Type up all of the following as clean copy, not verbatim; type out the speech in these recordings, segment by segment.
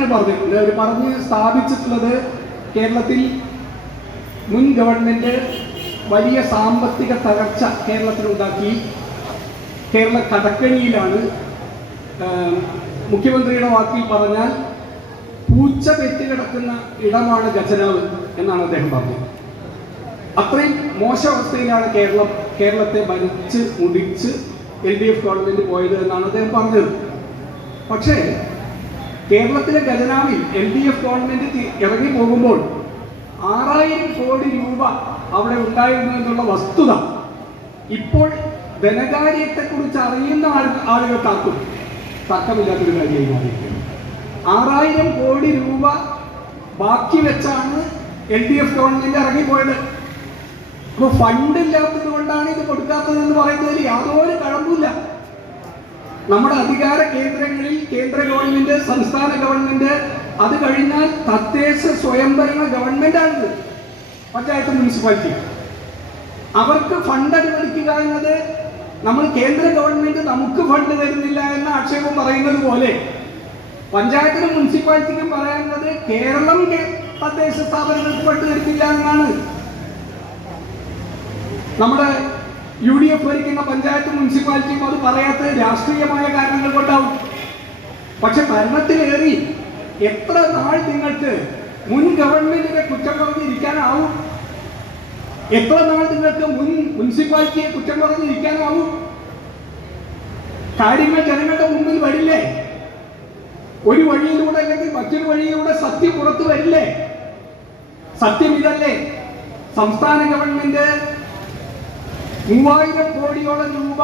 കാര്യങ്ങൾ പറഞ്ഞിട്ടുണ്ട്. അവർ പറഞ്ഞ് സ്ഥാപിച്ചിട്ടുള്ളത് കേരളത്തിൽ മുൻ ഗവൺമെൻറ് വലിയ സാമ്പത്തിക തകർച്ച കേരളത്തിലുണ്ടാക്കി. കേരള കടക്കണിയിലാണ്. മുഖ്യമന്ത്രിയുടെ വാക്കിൽ പറഞ്ഞാൽ പൂച്ച പെറ്റുകിടക്കുന്ന ഇടമാണ് ഖജനാവ് എന്നാണ് അദ്ദേഹം പറഞ്ഞത്. അത്രയും മോശാവസ്ഥയിലാണ് കേരളത്തെ ഭരിച്ച് മുടിച്ച് LDF ഗവൺമെൻറ് പോയത് എന്നാണ് അദ്ദേഹം പറഞ്ഞത്. പക്ഷേ കേരളത്തിലെ ഖജനാവിൽ LDF ഗവൺമെൻറ് ഇറങ്ങി പോകുമ്പോൾ 6000 കോടി രൂപ അവിടെ ഉണ്ടായിരുന്നു എന്നുള്ള വസ്തുത ഇപ്പോൾ ധനകാര്യത്തെക്കുറിച്ച് അറിയുന്ന ആളുകൾക്കാർക്കും തർക്കമില്ലാത്തൊരു കാര്യമായി മാറിയിരിക്കുന്നു. 6000 കോടി രൂപ ബാക്കി വെച്ചാണ് LDF ഗവൺമെൻറ് ഇറങ്ങിപ്പോയത്. അപ്പോൾ ഫണ്ട് ഇല്ലാത്തത് കൊണ്ടാണ് ഇത് കൊടുക്കാത്തതെന്ന് പറയുന്നതിൽ യാതൊരു കഴമ്പുമില്ല. നമ്മുടെ അധികാര കേന്ദ്രങ്ങളിൽ കേന്ദ്ര ഗവൺമെന്റ്, സംസ്ഥാന ഗവൺമെന്റ്, അത് കഴിഞ്ഞാൽ തദ്ദേശ സ്വയംഭരണ ഗവൺമെന്റാണിത്, പഞ്ചായത്ത്, മുനിസിപ്പാലിറ്റി. അവർക്ക് ഫണ്ട് അനുവദിക്കുക എന്നത് നമ്മൾ കേന്ദ്ര ഗവൺമെന്റ് നമുക്ക് ഫണ്ട് തരുന്നില്ല എന്ന ആക്ഷേപം പറയുന്നത് പോലെ പഞ്ചായത്തിനും മുനിസിപ്പാലിറ്റിക്കും പറയുന്നത് കേരളം തദ്ദേശ സ്ഥാപനങ്ങൾക്ക് ഫണ്ട് തരുന്നില്ല എന്നാണ്. നമ്മുടെ UDF ഭരിക്കുന്ന പഞ്ചായത്തും മുനിസിപ്പാലിറ്റിയും അത് പറയാത്തത് രാഷ്ട്രീയമായ കാരണങ്ങൾ കൊണ്ടാവും. പക്ഷെ ഭരണത്തിലേറി എത്ര നാൾ നിങ്ങൾക്ക് മുൻ ഗവൺമെന്റിനെ കുറ്റം പറഞ്ഞിരിക്കാനാവും? എത്ര നാൾ നിങ്ങൾക്ക് മുൻ മുനിസിപ്പാലിറ്റിയെ കുറ്റം പറഞ്ഞിരിക്കാനാവും? കാര്യങ്ങൾ ജനങ്ങളുടെ മുമ്പിൽ വരില്ലേ? ഒരു വഴിയിലൂടെ അല്ലെങ്കിൽ മറ്റൊരു വഴിയിലൂടെ സത്യം പുറത്തു വരില്ലേ? സത്യം ഇതല്ലേ? സംസ്ഥാന ഗവൺമെന്റ് 3000 കോടിയോളം രൂപ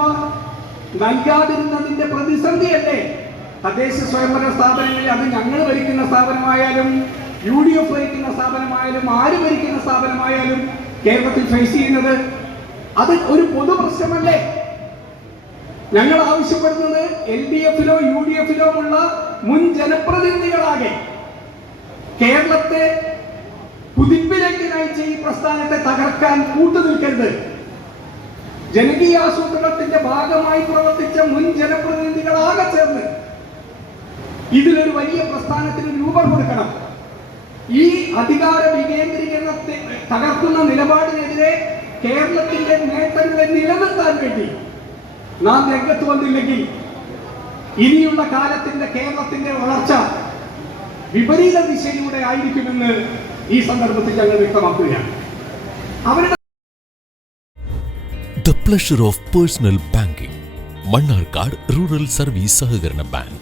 നൽകാതിരുന്നതിന്റെ പ്രതിസന്ധിയല്ലേ തദ്ദേശ സ്വയംഭരണ സ്ഥാപനങ്ങളിൽ? അത് ഞങ്ങൾ ഭരിക്കുന്ന സ്ഥാപനമായാലും UDF ഭരിക്കുന്ന സ്ഥാപനമായാലും ആര് ഭരിക്കുന്ന സ്ഥാപനമായാലും കേരളത്തിൽ ഫേസ് ചെയ്യുന്നത് അത് ഒരു പൊതു പ്രശ്നമല്ലേ? ഞങ്ങൾ ആവശ്യപ്പെടുന്നത് LDF-ലോ UDF-ലോ ഉള്ള മുൻ ജനപ്രതിനിധികളാകെ കേരളത്തെ കുതിപ്പിലേക്ക് നയിച്ച ഈ പ്രസ്ഥാനത്തെ തകർക്കാൻ കൂട്ടുനിൽക്കരുത്. ജനകീയാസൂത്രണത്തിന്റെ ഭാഗമായി പ്രവർത്തിച്ച മുൻ ജനപ്രതിനിധികളാകെ ചേർന്ന് ഇതിലൊരു വലിയ പ്രസ്ഥാനത്തിന് രൂപം കൊടുക്കണം. ഈ അധികാര വികേന്ദ്രീകരണത്തെ തകർക്കുന്ന നിലപാടിനെതിരെ കേരളത്തിന്റെ നേട്ടങ്ങളെ നിലനിർത്താൻ വേണ്ടി നാം രംഗത്ത് വന്നില്ലെങ്കിൽ ഇനിയുള്ള കാലത്തിന്റെ കേരളത്തിന്റെ വളർച്ച വിപരീത ദിശയിലൂടെ ആയിരിക്കുമെന്ന് ഈ സന്ദർഭത്തിൽ ഞങ്ങൾ വ്യക്തമാക്കുകയാണ്. അവരുടെ The pleasure of personal banking. Mannarkad Rural Service Sahakaranam Bank.